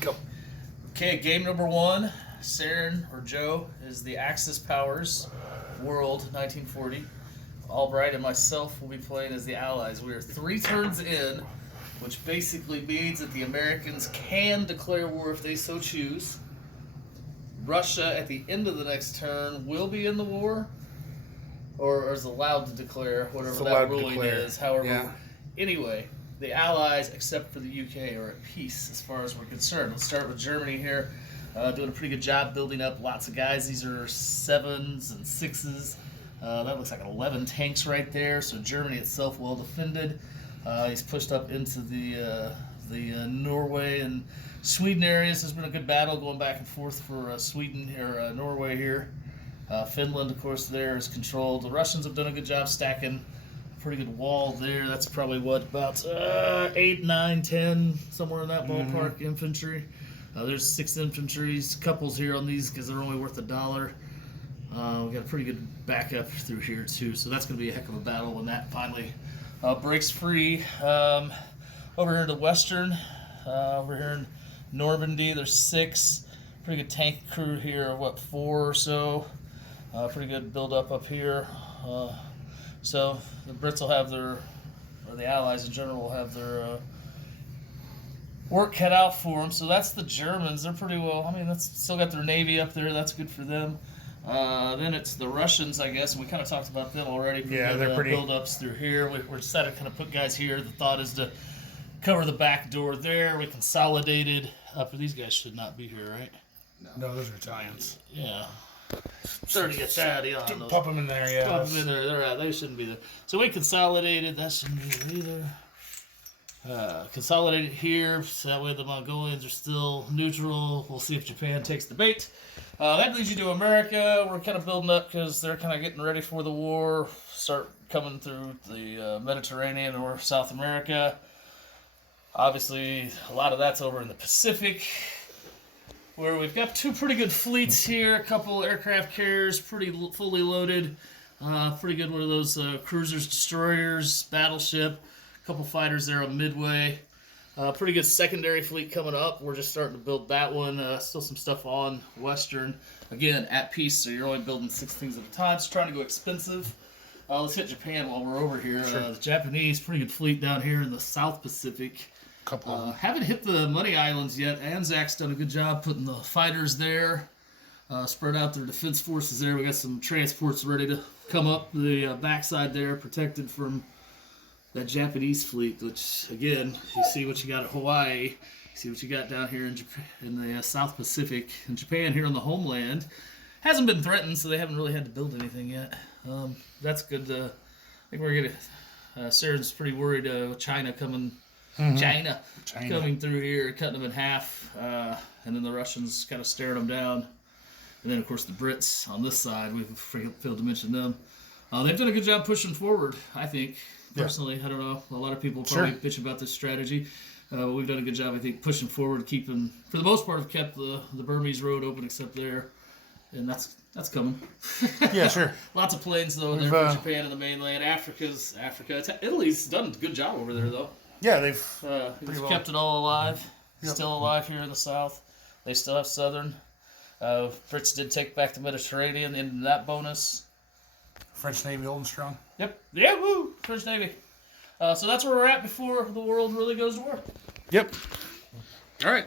Go. Okay, game number 1. Saren, or Joe, is the Axis Powers World 1940. Albright and myself will be playing as the Allies. We are 3 turns in, which basically means that the Americans can declare war if they so choose. Russia, at the end of the next turn, will be in the war, or is allowed to declare, whatever that ruling is. However, anyway, the Allies, except for the UK, are at peace as far as we're concerned. Let's start with Germany here. Doing a pretty good job building up lots of guys. These are 7s and 6s. That looks like 11 tanks right there. So Germany itself well defended. He's pushed up into the Norway and Sweden areas. There's been a good battle going back and forth for Sweden or Norway here. Finland, of course, there is controlled. The Russians have done a good job stacking a pretty good wall there. That's probably about 8, 9, 10, somewhere in that ballpark. Infantry. There's 6 infantry, couples here on these because they're only worth $1. We got a pretty good backup through here too, so that's going to be a heck of a battle when that finally breaks free. Over here in the western, over here in Normandy, there's 6. Pretty good tank crew here, 4 or so. Pretty good build up here. So the Brits will have their, or the Allies in general will have their work cut out for them. So that's the Germans. They're pretty well. I mean, that's still got their navy up there. That's good for them. Then it's the Russians, I guess. We kind of talked about them already. They're pretty build-ups through here. We're decided to kind of put guys here. The thought is to cover the back door there. We consolidated. These guys should not be here, right? No, those are Italians. Yeah. 30 Italian. Pop them in there, yeah. Pop them in there. They're out. They shouldn't be there. So we consolidated. That shouldn't be there either. Consolidated here, so that way the Mongolians are still neutral. We'll see if Japan takes the bait. That leads you to America. We're kind of building up because they're kind of getting ready for the war. Start coming through the Mediterranean or South America. Obviously, a lot of that's over in the Pacific, where we've got 2 pretty good fleets here. A couple aircraft carriers, pretty fully loaded. Pretty good one of those cruisers, destroyers, battleship. Couple fighters there on Midway. Pretty good secondary fleet coming up. We're just starting to build that one. Still some stuff on Western. Again, at peace, so you're only building 6 things at a time. It's trying to go expensive. Let's hit Japan while we're over here. Sure. The Japanese, pretty good fleet down here in the South Pacific. Haven't hit the Money Islands yet. Anzac's done a good job putting the fighters there. Spread out their defense forces there. We got some transports ready to come up the backside there, protected from that Japanese fleet, which, again, you see what you got at Hawaii, you see what you got down here in Japan, in the South Pacific. And Japan here on the homeland hasn't been threatened, so they haven't really had to build anything yet. That's good. I think we're going to... Saren's pretty worried with China coming... China coming through here, cutting them in half, and then the Russians kind of staring them down. And then, of course, the Brits on this side, we failed to mention them. They've done a good job pushing forward, I think. Personally, I don't know. A lot of people probably bitch about this strategy. But we've done a good job, I think, pushing forward, keeping, for the most part, have kept the Burmese road open except there. And that's coming. Yeah, sure. Lots of planes, though, in there for Japan and the mainland. Africa. Italy's done a good job over there, though. Yeah, they've kept it all alive. Still alive here in the South. They still have Southern. Brits did take back the Mediterranean into that bonus. French Navy old and strong. Yep. Yeah, woo! French Navy. So that's where we're at before the world really goes to war. Yep. All right.